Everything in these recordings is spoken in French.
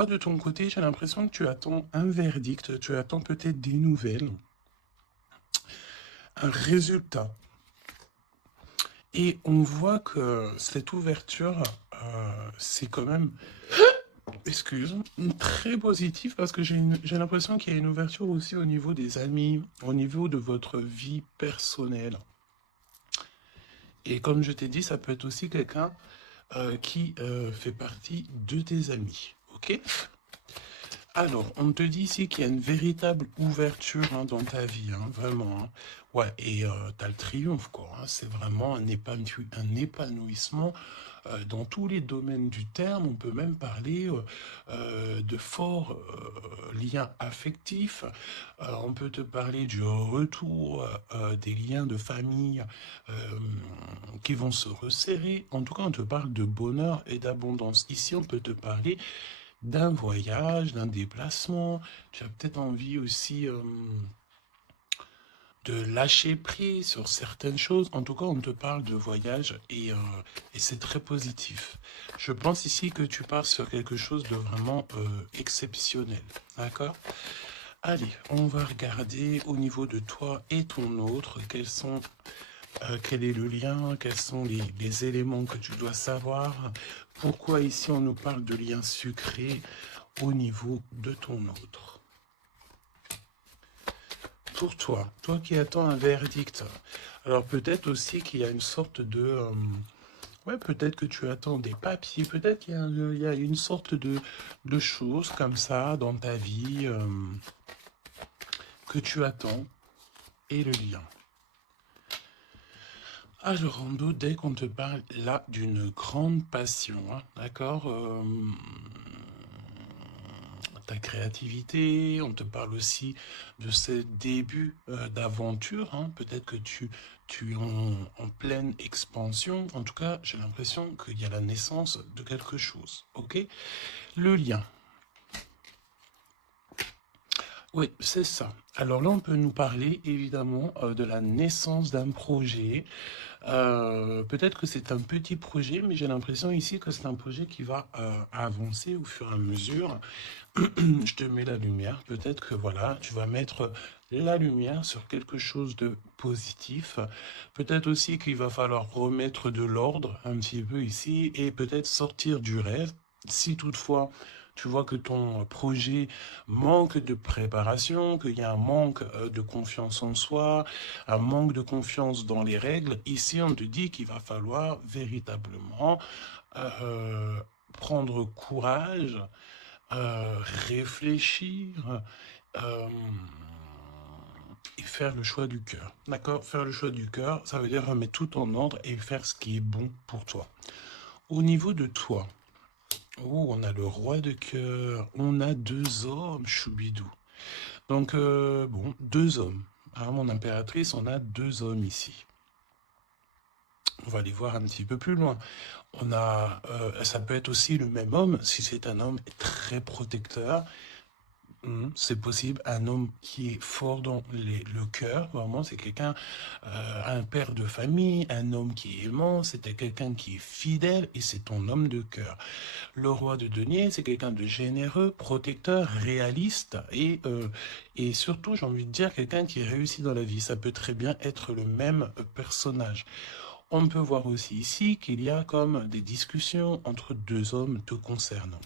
Toi, de ton côté, j'ai l'impression que tu attends un verdict, tu attends peut-être des nouvelles, un résultat. Et on voit que cette ouverture, c'est quand même, excuse, très positif parce que j'ai l'impression qu'il y a une ouverture aussi au niveau des amis, au niveau de votre vie personnelle. Et comme je t'ai dit, ça peut être aussi quelqu'un qui fait partie de tes amis. Ok? Alors, on te dit ici qu'il y a une véritable ouverture dans ta vie, vraiment. Ouais, et tu as le triomphe, quoi. C'est vraiment un épanouissement dans tous les domaines du terme. On peut même parler de forts liens affectifs. On peut te parler du retour des liens de famille euh, qui vont se resserrer. En tout cas, on te parle de bonheur et d'abondance. Ici, on peut te parler d'un voyage, d'un déplacement. Tu as peut-être envie aussi de lâcher prise sur certaines choses. En tout cas, on te parle de voyage et c'est très positif. Je pense ici que tu pars sur quelque chose de vraiment exceptionnel. D'accord? Allez, on va regarder au niveau de toi et ton autre, quel est le lien, quels sont les éléments que tu dois savoir. Pourquoi ici on nous parle de liens sucrés au niveau de ton autre. Pour toi, toi qui attends un verdict, alors peut-être aussi qu'il y a une sorte de... ouais, peut-être que tu attends des papiers, peut-être qu'il y a une sorte de choses comme ça dans ta vie que tu attends et le lien. Alors, Ando, dès qu'on te parle là d'une grande passion, d'accord, ta créativité, on te parle aussi de ce début d'aventure, peut-être que tu es en pleine expansion, en tout cas, j'ai l'impression qu'il y a la naissance de quelque chose, ok? Le lien. Oui, c'est ça. Alors là, on peut nous parler évidemment de la naissance d'un projet. Peut-être que c'est un petit projet, mais j'ai l'impression ici que c'est un projet qui va avancer au fur et à mesure. Je te mets la lumière. Peut-être que voilà, tu vas mettre la lumière sur quelque chose de positif. Peut-être aussi qu'il va falloir remettre de l'ordre un petit peu ici et peut-être sortir du rêve. Si toutefois tu vois que ton projet manque de préparation, qu'il y a un manque de confiance en soi, un manque de confiance dans les règles, ici on te dit qu'il va falloir véritablement euh, prendre courage, réfléchir euh, et faire le choix du cœur. D'accord? Faire le choix du cœur, ça veut dire remettre tout en ordre et faire ce qui est bon pour toi. Au niveau de toi, oh, on a le roi de cœur, on a deux hommes, choubidou. Donc, bon, deux hommes. Mon impératrice, on a deux hommes ici. On va aller voir un petit peu plus loin. Ça peut être aussi le même homme, si c'est un homme très protecteur. C'est possible, un homme qui est fort dans le cœur, vraiment, c'est quelqu'un, un père de famille, un homme qui est aimant, c'était quelqu'un qui est fidèle et c'est ton homme de cœur. Le roi de denier, c'est quelqu'un de généreux, protecteur, réaliste et surtout, j'ai envie de dire, quelqu'un qui réussit dans la vie. Ça peut très bien être le même personnage. On peut voir aussi ici qu'il y a comme des discussions entre deux hommes te concernant.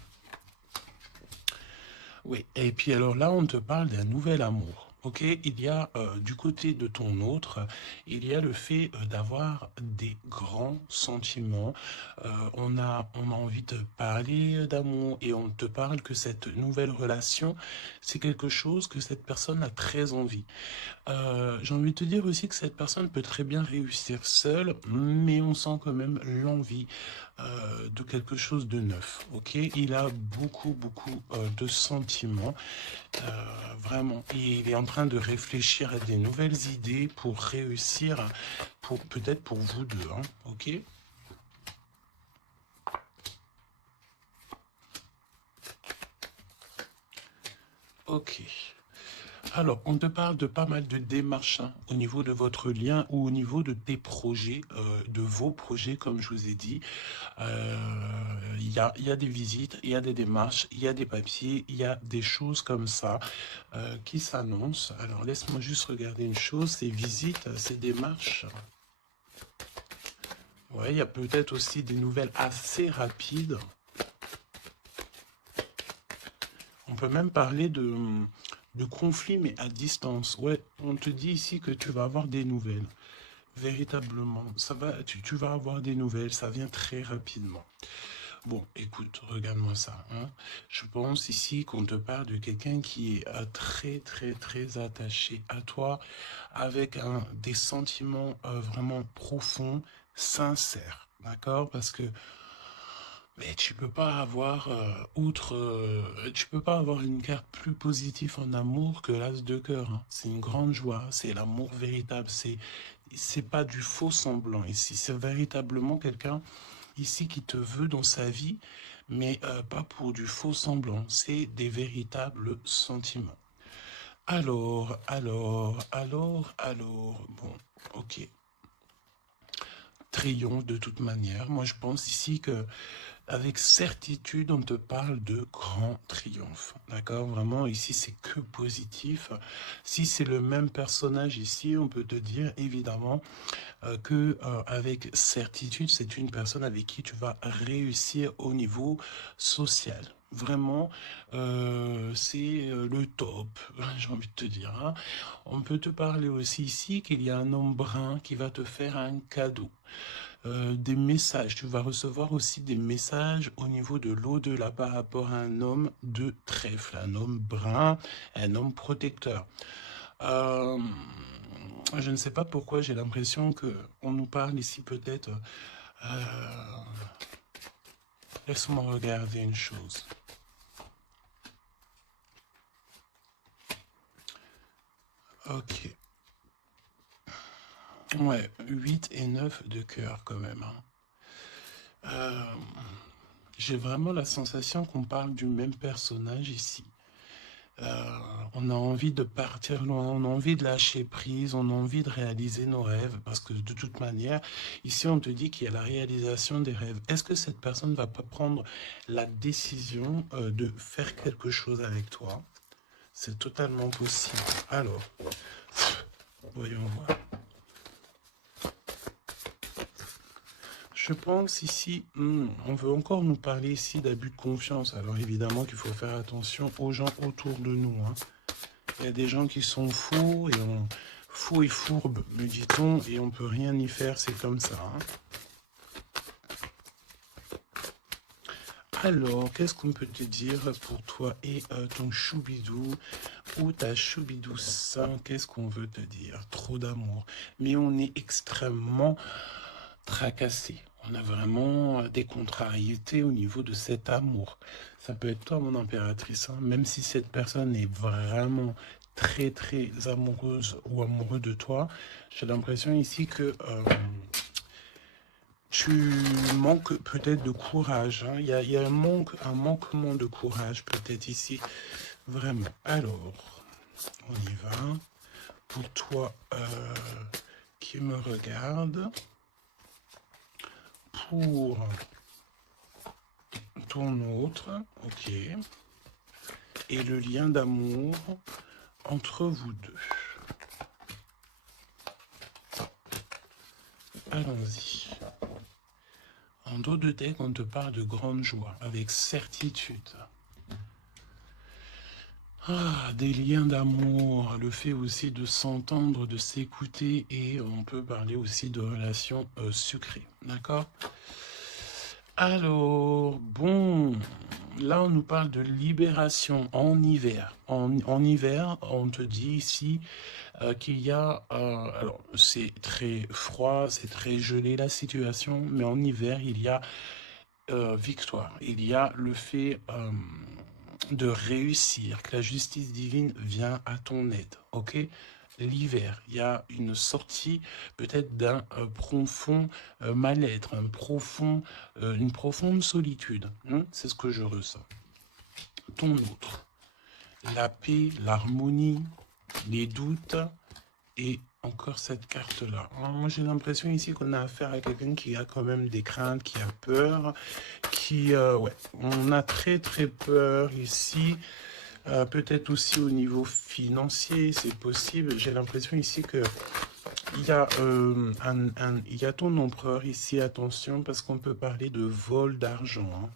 Oui, et puis alors là, on te parle d'un nouvel amour. Ok, il y a du côté de ton autre, il y a le fait d'avoir des grands sentiments. On a envie de parler d'amour et on te parle que cette nouvelle relation, c'est quelque chose que cette personne a très envie. J'ai envie de te dire aussi que cette personne peut très bien réussir seule, mais on sent quand même l'envie de quelque chose de neuf. Ok, il a beaucoup de sentiments, vraiment. Et il est en train de réfléchir à des nouvelles idées pour réussir, pour peut-être pour vous deux. Ok. Ok. Alors, on te parle de pas mal de démarches au niveau de votre lien ou au niveau de tes projets, de vos projets, comme je vous ai dit. Il y a des visites, il y a des démarches, il y a des papiers, il y a des choses comme ça qui s'annoncent. Alors, laisse-moi juste regarder une chose, ces visites, ces démarches. Ouais, il y a peut-être aussi des nouvelles assez rapides. On peut même parler de conflits, mais à distance. Ouais, on te dit ici que tu vas avoir des nouvelles. Véritablement, tu vas avoir des nouvelles, ça vient très rapidement. Bon, écoute, regarde-moi ça, hein. Je pense ici qu'on te parle de quelqu'un qui est très, très, très attaché à toi, avec des sentiments vraiment profonds, sincères, d'accord? Parce que mais tu peux pas avoir tu peux pas avoir une carte plus positive en amour que l'as de cœur, hein. C'est une grande joie, c'est l'amour véritable, c'est pas du faux semblant ici, c'est véritablement quelqu'un ici qui te veut dans sa vie, mais pas pour du faux semblant, c'est des véritables sentiments. Alors, bon, ok. Triomphe de toute manière. Moi, je pense ici que avec certitude, on te parle de grand triomphe. D'accord? Vraiment, ici, c'est que positif. Si c'est le même personnage ici, on peut te dire évidemment que avec certitude, c'est une personne avec qui tu vas réussir au niveau social. Vraiment, c'est le top, j'ai envie de te dire, hein. On peut te parler aussi ici qu'il y a un homme brun qui va te faire un cadeau. Des messages, tu vas recevoir aussi des messages au niveau de l'au-delà par rapport à un homme de trèfle, un homme brun, un homme protecteur. Euh, je ne sais pas pourquoi j'ai l'impression que on nous parle ici peut-être. euh, Laisse-moi regarder une chose. Ok. Ouais, 8 et 9 de cœur quand même, hein. Euh, j'ai vraiment la sensation qu'on parle du même personnage ici. On a envie de partir loin, on a envie de lâcher prise, on a envie de réaliser nos rêves, parce que de toute manière, ici on te dit qu'il y a la réalisation des rêves. Est-ce que cette personne va pas prendre la décision de faire quelque chose avec toi? C'est totalement possible. Alors, voyons voir. Je pense ici, on veut encore nous parler ici d'abus de confiance. Alors évidemment qu'il faut faire attention aux gens autour de nous, hein. Il y a des gens qui sont fous fous et fourbes, me dit-on, et on peut rien y faire, c'est comme ça, hein. Alors, qu'est-ce qu'on peut te dire pour toi et ton choubidou ou ta choubidouce? Qu'est-ce qu'on veut te dire? Trop d'amour. Mais on est extrêmement tracassé. On a vraiment des contrariétés au niveau de cet amour. Ça peut être toi, mon impératrice, hein, même si cette personne est vraiment très, très amoureuse ou amoureux de toi. J'ai l'impression ici que tu manques peut-être de courage, hein. Il y a un manquement de courage peut-être ici. Vraiment. Alors, on y va. Pour toi qui me regarde, pour ton autre, ok, et le lien d'amour entre vous deux. Allons-y. En dos de deck, on te parle de grande joie, avec certitude. Ah, des liens d'amour, le fait aussi de s'entendre, de s'écouter, et on peut parler aussi de relations sucrées, d'accord? Alors, bon, là on nous parle de libération en hiver. En hiver, on te dit ici qu'il y a, alors c'est très froid, c'est très gelé la situation, mais en hiver, il y a victoire. Il y a le fait de réussir, que la justice divine vient à ton aide, ok? L'hiver, il y a une sortie peut-être d'un profond mal-être, une profonde solitude, hein. C'est ce que je ressens. Ton autre, la paix, l'harmonie, les doutes Et encore cette carte-là. Moi, j'ai l'impression ici qu'on a affaire à quelqu'un qui a quand même des craintes, qui a peur, ouais, on a très très peur ici. Peut-être aussi au niveau financier, c'est possible. J'ai l'impression ici que il y a, il y a ton empereur ici, attention, parce qu'on peut parler de vol d'argent.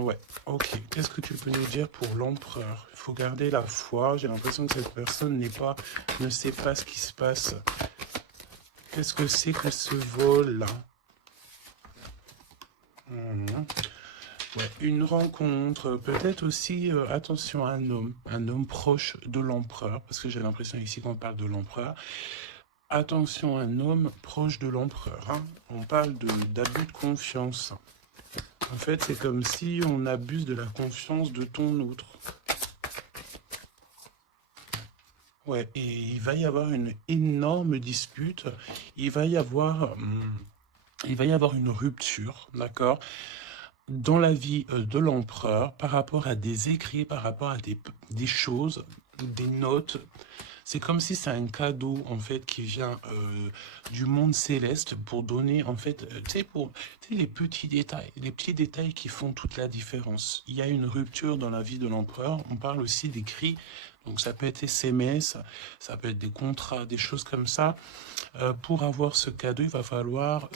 Ouais, ok. Qu'est-ce que tu peux nous dire pour l'empereur? Il faut garder la foi. J'ai l'impression que cette personne ne sait pas ce qui se passe. Qu'est-ce que c'est que ce vol-là? Ouais, une rencontre, peut-être aussi, attention, un homme proche de l'empereur, parce que j'ai l'impression ici qu'on parle de l'empereur. Attention, un homme proche de l'empereur, hein. On parle d'abus de confiance. En fait, c'est comme si on abuse de la confiance de ton autre. Ouais, et il va y avoir une énorme dispute. Il va y avoir, une rupture, d'accord, dans la vie de l'empereur par rapport à des écrits, par rapport à des choses, des notes. C'est comme si c'est un cadeau, en fait, qui vient du monde céleste pour donner, en fait, tu sais, les petits détails qui font toute la différence. Il y a une rupture dans la vie de l'empereur. On parle aussi d'écrits. Donc ça peut être SMS, ça peut être des contrats, des choses comme ça. Pour avoir ce cadeau, il va falloir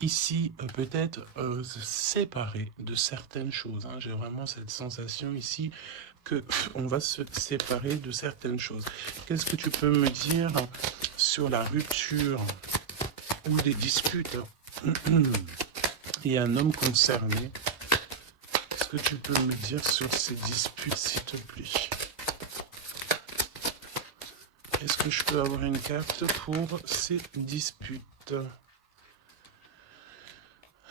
ici peut-être se séparer de certaines choses, hein. J'ai vraiment cette sensation ici que on va se séparer de certaines choses. Qu'est-ce que tu peux me dire sur la rupture ou des disputes? Il y a un homme concerné. Qu'est-ce que tu peux me dire sur ces disputes, s'il te plaît? Est-ce que je peux avoir une carte pour ces disputes?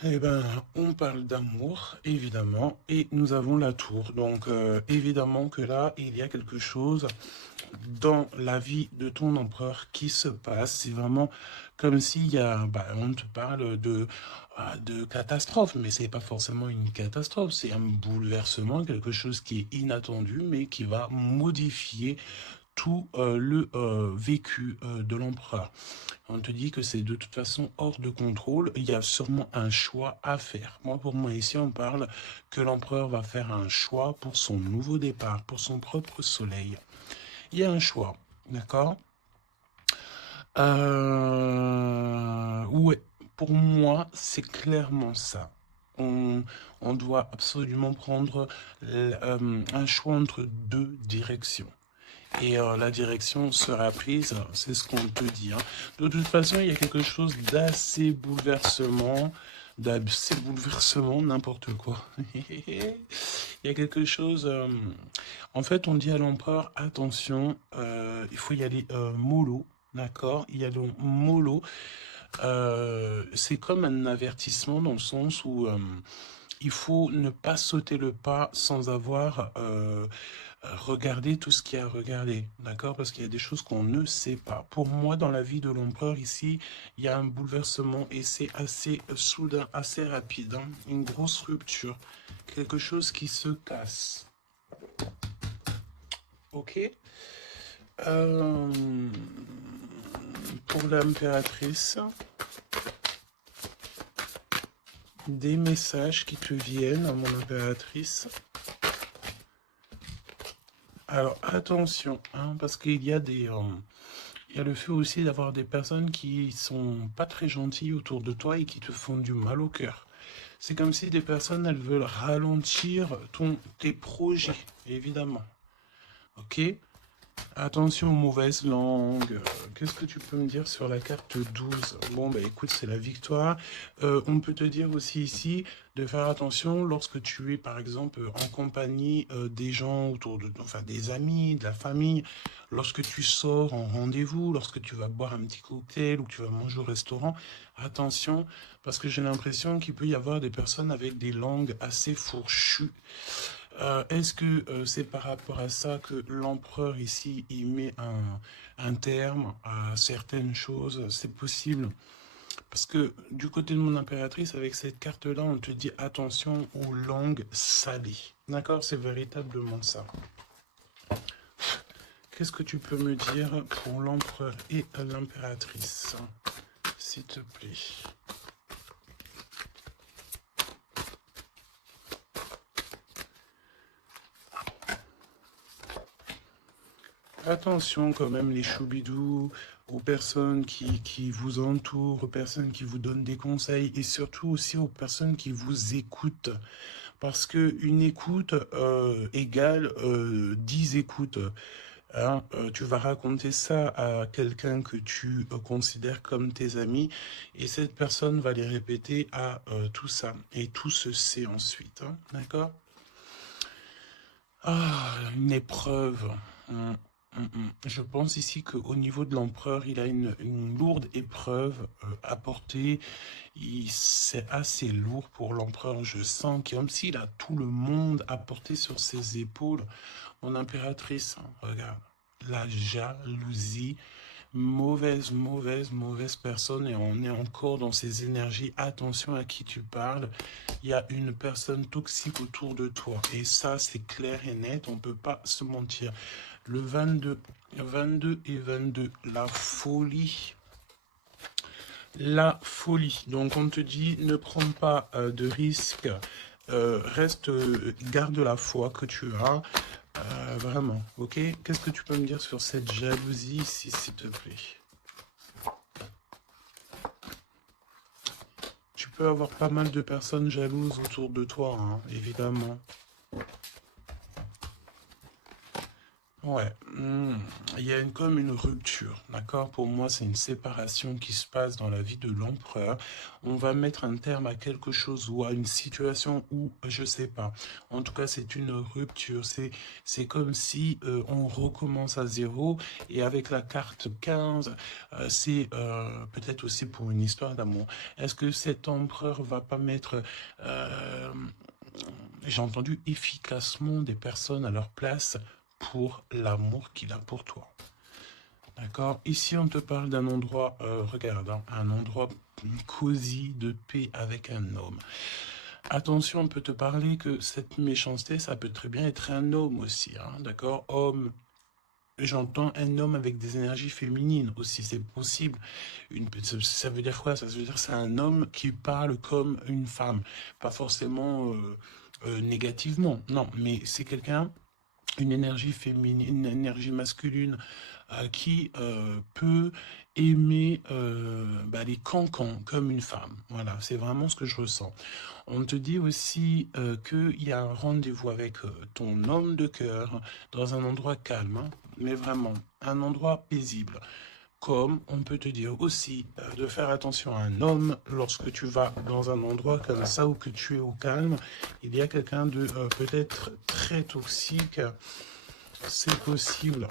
Eh ben, on parle d'amour, évidemment, et nous avons la tour. Donc, évidemment que là, il y a quelque chose dans la vie de ton empereur qui se passe. C'est vraiment comme s'il y a, on te parle de catastrophe, mais c'est pas forcément une catastrophe, c'est un bouleversement, quelque chose qui est inattendu, mais qui va modifier tout le vécu de l'empereur. On te dit que c'est de toute façon hors de contrôle. Il y a sûrement un choix à faire. Pour moi, ici, on parle que l'empereur va faire un choix pour son nouveau départ, pour son propre soleil. Il y a un choix, d'accord? Ouais, pour moi, c'est clairement ça. On doit absolument prendre un choix entre deux directions. Et la direction sera prise, c'est ce qu'on te dit, hein. De toute façon, il y a quelque chose d'assez bouleversement, n'importe quoi. Il y a quelque chose... en fait, on dit à l'empereur, attention, il faut y aller mollo, d'accord? Il y a le mollo. C'est comme un avertissement dans le sens où il faut ne pas sauter le pas sans avoir regardé tout ce qu'il y a à regarder, d'accord? Parce qu'il y a des choses qu'on ne sait pas. Pour moi, dans la vie de l'empereur, ici, il y a un bouleversement et c'est assez soudain, assez rapide, hein. Une grosse rupture, quelque chose qui se casse. Ok? Pour l'impératrice, des messages qui te viennent à mon impératrice. Alors attention, hein, parce qu'il y a il y a le fait aussi d'avoir des personnes qui sont pas très gentilles autour de toi et qui te font du mal au cœur. C'est comme si des personnes, elles veulent ralentir tes projets, évidemment. Ok? Attention aux mauvaises langues. Qu'est-ce que tu peux me dire sur la carte 12? Bon, bah écoute, c'est la victoire. On peut te dire aussi ici de faire attention lorsque tu es, par exemple, en compagnie des gens autour de toi, enfin des amis, de la famille, lorsque tu sors en rendez-vous, lorsque tu vas boire un petit cocktail ou que tu vas manger au restaurant. Attention, parce que j'ai l'impression qu'il peut y avoir des personnes avec des langues assez fourchues. Est-ce que c'est par rapport à ça que l'empereur ici, il met un terme à certaines choses? C'est possible. Parce que du côté de mon impératrice, avec cette carte-là, on te dit attention aux langues salées. D'accord? C'est véritablement ça. Qu'est-ce que tu peux me dire pour l'empereur et l'impératrice, s'il te plaît? Attention quand même les choubidous, aux personnes qui vous entourent, aux personnes qui vous donnent des conseils et surtout aussi aux personnes qui vous écoutent. Parce que une écoute égale 10 écoutes. Hein. Tu vas raconter ça à quelqu'un que tu considères comme tes amis et cette personne va les répéter à tout ça. Et tout se sait ensuite. Hein. D'accord? Ah, une épreuve. Je pense ici qu'au niveau de l'empereur, il a une lourde épreuve à porter. C'est assez lourd pour l'empereur. Je sens comme s'il a tout le monde à porter sur ses épaules. Mon impératrice, hein, regarde, la jalousie. Mauvaise personne et on est encore dans ces énergies. Attention à qui tu parles. Il y a une personne toxique autour de toi. Et ça, c'est clair et net. On ne peut pas se mentir. Le 22 et 22, la folie. La folie. Donc, on te dit, ne prends pas de risques. Reste, garde la foi que tu as. Vraiment, ok? Qu'est-ce que tu peux me dire sur cette jalousie ici, s'il te plaît? Tu peux avoir pas mal de personnes jalouses autour de toi, hein, évidemment. Ouais, il y a comme une rupture, d'accord? Pour moi, c'est une séparation qui se passe dans la vie de l'empereur. On va mettre un terme à quelque chose ou à une situation où, je sais pas. En tout cas, c'est une rupture. C'est comme si on recommence à zéro. Et avec la carte 15, c'est peut-être aussi pour une histoire d'amour. Est-ce que cet empereur va pas mettre... j'ai entendu efficacement des personnes à leur place pour l'amour qu'il a pour toi. D'accord? Ici, on te parle d'un endroit, regarde, hein, un endroit cosy, de paix avec un homme. Attention, on peut te parler que cette méchanceté, ça peut très bien être un homme aussi, hein, d'accord? Homme, j'entends un homme avec des énergies féminines aussi, c'est possible. Ça veut dire quoi? Ça veut dire que c'est un homme qui parle comme une femme. Pas forcément négativement, non, mais c'est quelqu'un une énergie féminine, une énergie masculine qui peut aimer les cancans comme une femme. Voilà, c'est vraiment ce que je ressens. On te dit aussi qu'il y a un rendez-vous avec ton homme de cœur dans un endroit calme, hein, mais vraiment un endroit paisible. Comme on peut te dire aussi de faire attention à un homme lorsque tu vas dans un endroit comme ça ou que tu es au calme. Il y a quelqu'un de peut-être très toxique. C'est possible.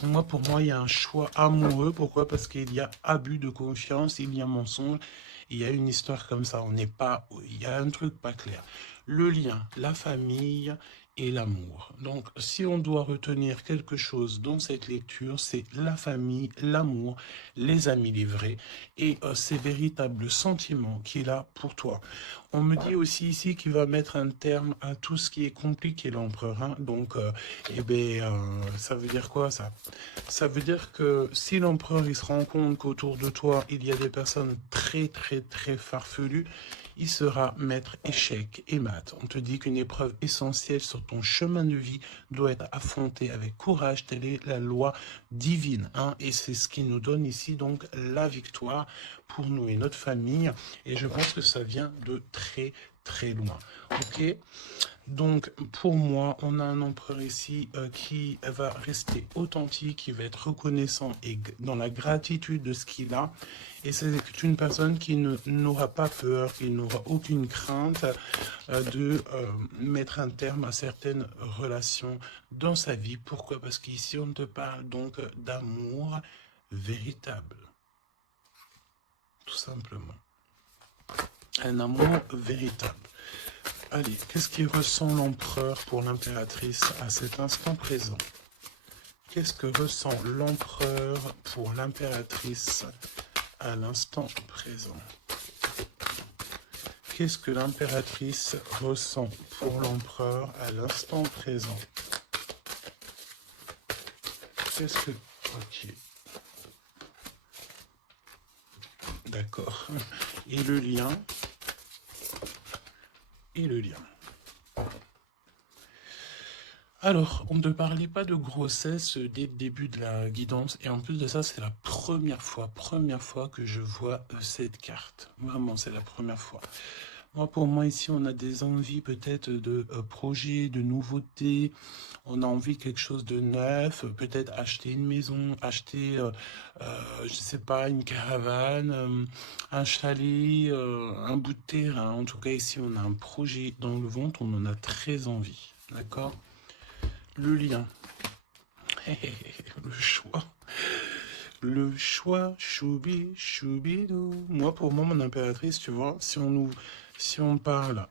Pour moi, il y a un choix amoureux. Pourquoi? Parce qu'il y a abus de confiance, il y a mensonge, il y a une histoire comme ça. On n'est pas, il y a un truc pas clair. Le lien, la famille et l'amour. Donc, si on doit retenir quelque chose dans cette lecture, c'est la famille, l'amour, les amis, les vrais et ces véritables sentiments qu'il a pour toi. On me dit aussi ici qu'il va mettre un terme à tout ce qui est compliqué, l'empereur. Hein. Donc, ça veut dire quoi ça? Ça veut dire que si l'empereur il se rend compte qu'autour de toi, il y a des personnes très farfelues, il sera maître échec et mat. On te dit qu'une épreuve essentielle sur ton chemin de vie doit être affrontée avec courage. Telle est la loi divine. Hein, et c'est ce qui nous donne ici donc la victoire pour nous et notre famille. Et je pense que ça vient de très loin. Ok? Donc, pour moi, on a un empereur ici qui va rester authentique, qui va être reconnaissant et dans la gratitude de ce qu'il a. Et c'est une personne qui n'aura pas peur, qui n'aura aucune crainte de mettre un terme à certaines relations dans sa vie. Pourquoi? Parce qu'ici, on te parle donc d'amour véritable. Tout simplement. Un amour véritable. Allez, qu'est-ce qui ressent l'empereur pour l'impératrice à cet instant présent? Qu'est-ce que ressent l'empereur pour l'impératrice à l'instant présent? Qu'est-ce que l'impératrice ressent pour l'empereur à l'instant présent? qu'est-ce que... Ok, d'accord. Et le lien. Et le lien. Alors, on ne parlait pas de grossesse dès le début de la guidance. Et en plus de ça, c'est la première fois que je vois cette carte. Vraiment, c'est la première fois. Moi, pour moi, ici, on a des envies peut-être de projets, de nouveautés. On a envie de quelque chose de neuf, peut-être acheter une maison, acheter, je sais pas, une caravane, un chalet, un bout de terrain. En tout cas, ici, on a un projet dans le ventre, on en a très envie. D'accord? Le lien, le choix. Le choix, choubi, choubidou. Moi, pour moi, mon impératrice, tu vois, si on parle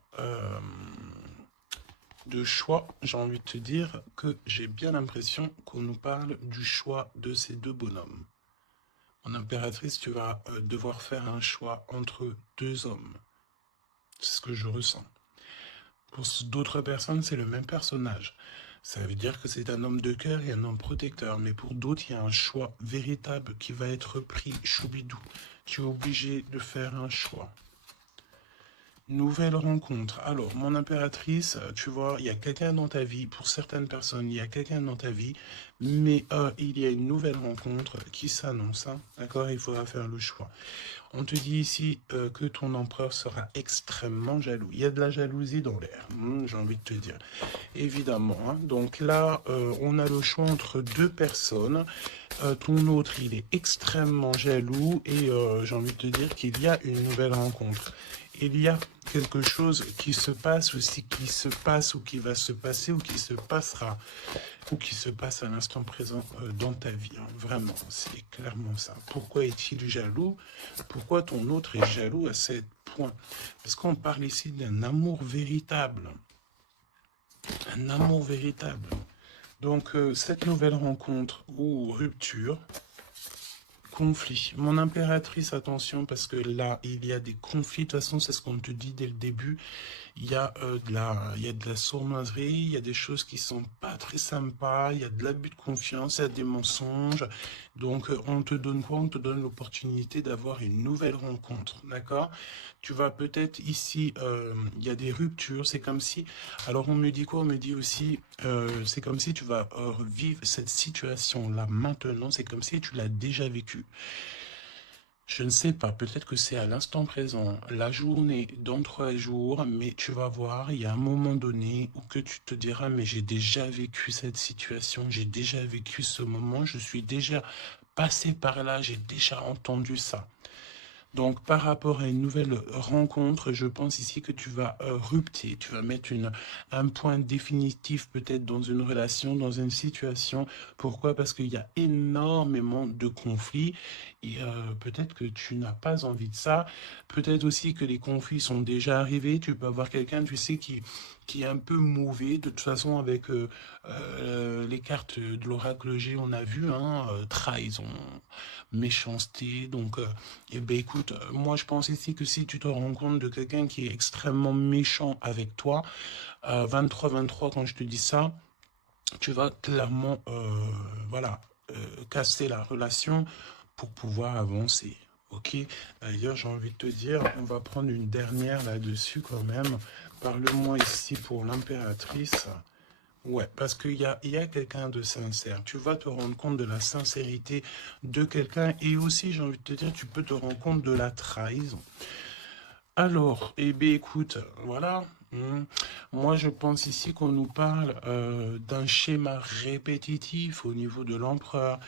de choix, j'ai envie de te dire que j'ai bien l'impression qu'on nous parle du choix de ces deux bonhommes. Mon impératrice, tu vas devoir faire un choix entre deux hommes. C'est ce que je ressens. Pour d'autres personnes, c'est le même personnage. Ça veut dire que c'est un homme de cœur et un homme protecteur. Mais pour d'autres, il y a un choix véritable qui va être pris. Choubidou, tu es obligé de faire un choix. Nouvelle rencontre. Alors, mon impératrice, tu vois, il y a quelqu'un dans ta vie. Pour certaines personnes, il y a quelqu'un dans ta vie. Mais il y a une nouvelle rencontre qui s'annonce. Hein, d'accord? Il faudra faire le choix. On te dit ici que ton empereur sera extrêmement jaloux. Il y a de la jalousie dans l'air, j'ai envie de te dire. Évidemment. Hein. Donc là, on a le choix entre deux personnes. Ton autre, il est extrêmement jaloux et j'ai envie de te dire qu'il y a une nouvelle rencontre. Il y a quelque chose qui se passe aussi, qui se passe ou qui va se passer ou qui se passera ou qui se passe à l'instant présent dans ta vie. Hein. Vraiment, c'est clairement ça. Pourquoi est-il jaloux? Pourquoi ton autre est jaloux à ce point? Parce qu'on parle ici d'un amour véritable. Un amour véritable. Donc, cette nouvelle rencontre ou rupture, conflit. Mon impératrice, attention, parce que là, il y a des conflits. De toute façon, c'est ce qu'on te dit dès le début. Il y a il y a de la sournoiserie, il y a des choses qui sont pas très sympas, il y a de l'abus de confiance, il y a des mensonges. Donc, on te donne quoi? On te donne l'opportunité d'avoir une nouvelle rencontre, d'accord? Tu vas peut-être ici, il y a des ruptures, c'est comme si... Alors, on me dit quoi? On me dit aussi, c'est comme si tu vas vivre cette situation-là maintenant, c'est comme si tu l'as déjà vécue. Je ne sais pas, peut-être que c'est à l'instant présent, la journée, dans 3 jours, mais tu vas voir, il y a un moment donné où que tu te diras, mais j'ai déjà vécu cette situation, j'ai déjà vécu ce moment, je suis déjà passé par là, j'ai déjà entendu ça. Donc, par rapport à une nouvelle rencontre, je pense ici que tu vas rupter, tu vas mettre un point définitif peut-être dans une relation, dans une situation. Pourquoi? Parce qu'il y a énormément de conflits et peut-être que tu n'as pas envie de ça. Peut-être aussi que les conflits sont déjà arrivés. Tu peux avoir quelqu'un, tu sais, qui est un peu mauvais. De toute façon, avec les cartes de l'oracle G, on a vu, hein, trahison, méchanceté. Donc, eh ben écoute, moi je pense ici que si tu te rends compte de quelqu'un qui est extrêmement méchant avec toi, 23-23, quand je te dis ça, tu vas clairement, voilà, casser la relation pour pouvoir avancer. Ok? D'ailleurs, j'ai envie de te dire, on va prendre une dernière là-dessus quand même. Parle-moi ici pour l'impératrice. Ouais, parce il y a quelqu'un de sincère. Tu vas te rendre compte de la sincérité de quelqu'un et aussi, j'ai envie de te dire, tu peux te rendre compte de la trahison. Alors, eh bien, écoute, voilà. Moi, je pense ici qu'on nous parle d'un schéma répétitif au niveau de l'empereur.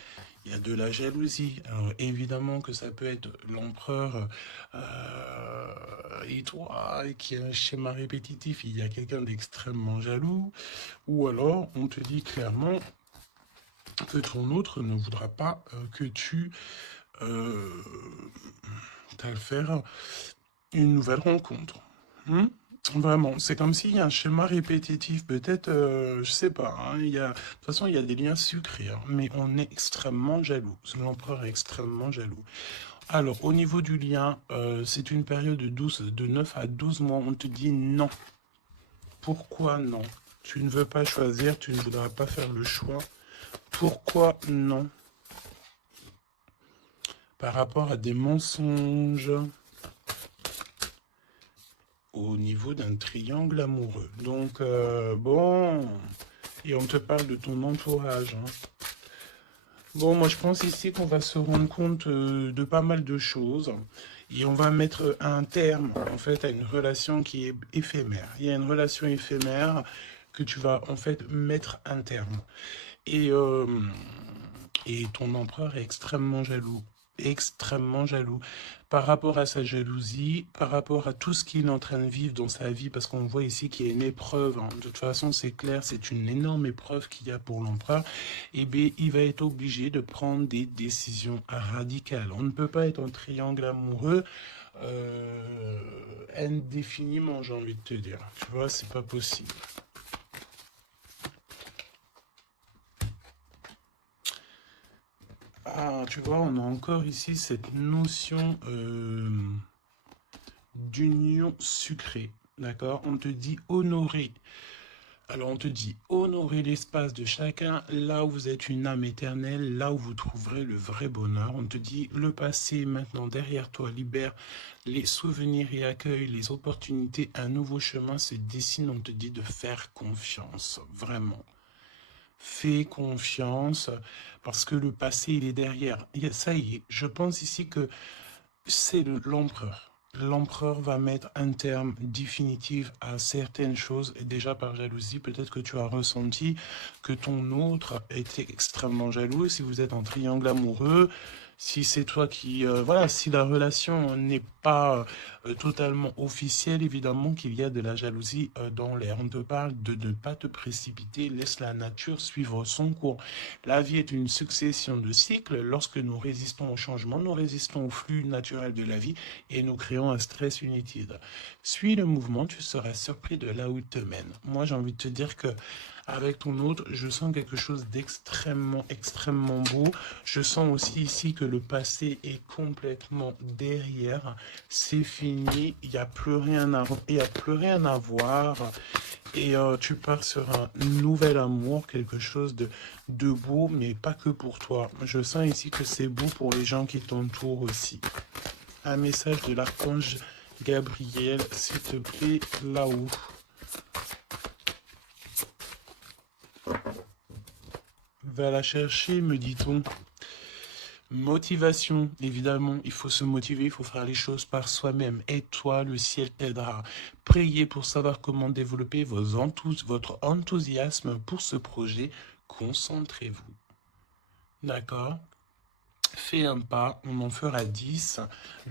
Il y a de la jalousie. Alors, évidemment que ça peut être l'empereur et toi qui a un schéma répétitif. Il y a quelqu'un d'extrêmement jaloux. Ou alors, on te dit clairement que ton autre ne voudra pas que tu t'as faire une nouvelle rencontre. Vraiment, c'est comme s'il y a un schéma répétitif, peut-être, je sais pas, hein, de toute façon, il y a des liens sucrés, hein, mais on est extrêmement jaloux. L'empereur est extrêmement jaloux. Alors, au niveau du lien, c'est une période de 9 à 12 mois. On te dit non. Pourquoi non? Tu ne veux pas choisir, tu ne voudras pas faire le choix Pourquoi non? Par rapport à des mensonges au niveau d'un triangle amoureux. Donc, bon, et on te parle de ton entourage, hein. Bon, moi je pense ici qu'on va se rendre compte de pas mal de choses et on va mettre un terme en fait à une relation qui est éphémère. Il y a une relation éphémère que tu vas en fait mettre un terme. Et, euh, et ton empereur est extrêmement jaloux par rapport à sa jalousie, par rapport à tout ce qu'il est en train de vivre dans sa vie, parce qu'on voit ici qu'il y a une épreuve, hein. De toute façon, c'est clair, c'est une énorme épreuve qu'il y a pour l'empereur. Et bien, il va être obligé de prendre des décisions radicales. On ne peut pas être en triangle amoureux indéfiniment, j'ai envie de te dire. Tu vois, c'est pas possible. Ah, tu vois, on a encore ici cette notion d'union sucrée, d'accord? On te dit honorer. Alors on te dit honorer l'espace de chacun, là où vous êtes une âme éternelle, là où vous trouverez le vrai bonheur. On te dit le passé est maintenant derrière toi, libère les souvenirs et accueille les opportunités. Un nouveau chemin se dessine, on te dit de faire confiance, vraiment. Fais confiance parce que le passé, il est derrière. Ça y est, je pense ici que c'est l'empereur. L'empereur va mettre un terme définitif à certaines choses. Et déjà par jalousie, peut-être que tu as ressenti que ton autre était extrêmement jaloux. Si vous êtes en triangle amoureux, si c'est toi qui... voilà, si la relation n'est pas totalement officielle, évidemment qu'il y a de la jalousie dans l'air. On te parle de ne pas te précipiter, laisse la nature suivre son cours. La vie est une succession de cycles. Lorsque nous résistons au changement, nous résistons au flux naturel de la vie et nous créons un stress inutile. Suis le mouvement, tu seras surpris de là où il te mène. Moi, j'ai envie de te dire que avec ton autre, je sens quelque chose extrêmement beau. Je sens aussi ici que le passé est complètement derrière. C'est fini, il n'y a plus rien à, il y a plus rien à voir. Et tu pars sur un nouvel amour, quelque chose de beau, mais pas que pour toi. Je sens ici que c'est beau pour les gens qui t'entourent aussi. Un message de l'archange Gabriel, s'il te plaît, là-haut. Va la chercher, me dit-on. Motivation, évidemment, il faut se motiver, il faut faire les choses par soi-même. Et toi, le ciel t'aidera. Priez pour savoir comment développer votre enthousiasme pour ce projet. Concentrez-vous. D'accord? Fais un pas, on en fera 10.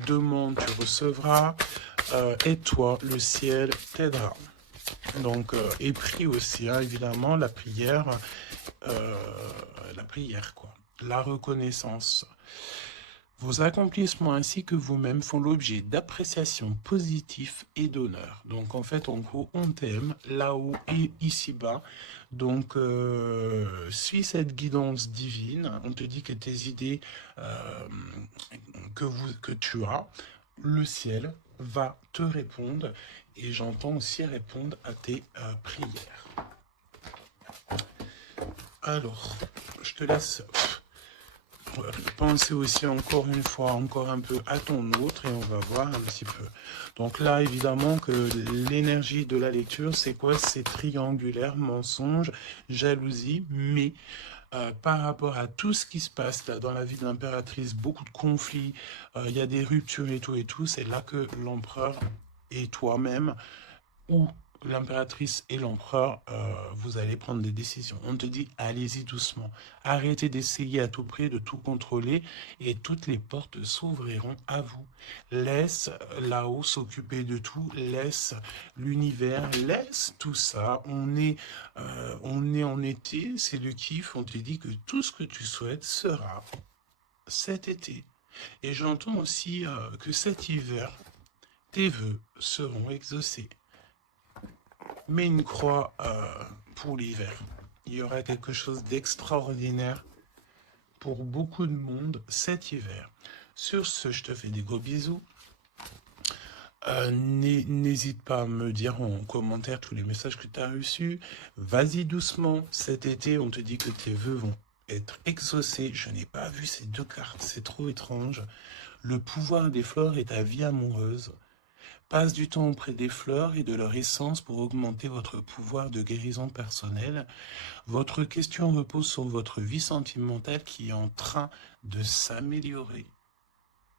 Demande, tu recevras. Et toi, le ciel t'aidera. Donc, et prie aussi, hein, évidemment, la prière, quoi. La reconnaissance. Vos accomplissements ainsi que vous-même font l'objet d'appréciation positive et d'honneur. Donc en fait, en gros, on t'aime là-haut et ici-bas. Donc suis cette guidance divine. On te dit que tes idées que tu as, le ciel va te répondre. Et j'entends aussi répondre à tes prières. Alors, je te laisse penser aussi encore une fois, encore un peu à ton autre et on va voir un petit peu. Donc là, évidemment que l'énergie de la lecture, c'est quoi? C'est triangulaire, mensonge, jalousie, mais par rapport à tout ce qui se passe là dans la vie de l'impératrice, beaucoup de conflits, il y a des ruptures et tout, c'est là que l'empereur et toi-même, ou l'impératrice et l'empereur, vous allez prendre des décisions. On te dit, allez-y doucement. Arrêtez d'essayer à tout prix de tout contrôler et toutes les portes s'ouvriront à vous. Laisse là-haut s'occuper de tout. Laisse l'univers, laisse tout ça. On est en été, c'est le kiff. On te dit que tout ce que tu souhaites sera cet été. Et j'entends aussi que cet hiver, tes vœux seront exaucés. Mets une croix pour l'hiver. Il y aura quelque chose d'extraordinaire pour beaucoup de monde cet hiver. Sur ce, je te fais des gros bisous. N'hésite pas à me dire en commentaire tous les messages que tu as reçus. Vas-y doucement. Cet été, on te dit que tes vœux vont être exaucé. Je n'ai pas vu ces deux cartes, c'est trop étrange. Le pouvoir des fleurs est ta vie amoureuse. Passe du temps auprès des fleurs et de leur essence pour augmenter votre pouvoir de guérison personnelle. Votre question repose sur votre vie sentimentale qui est en train de s'améliorer.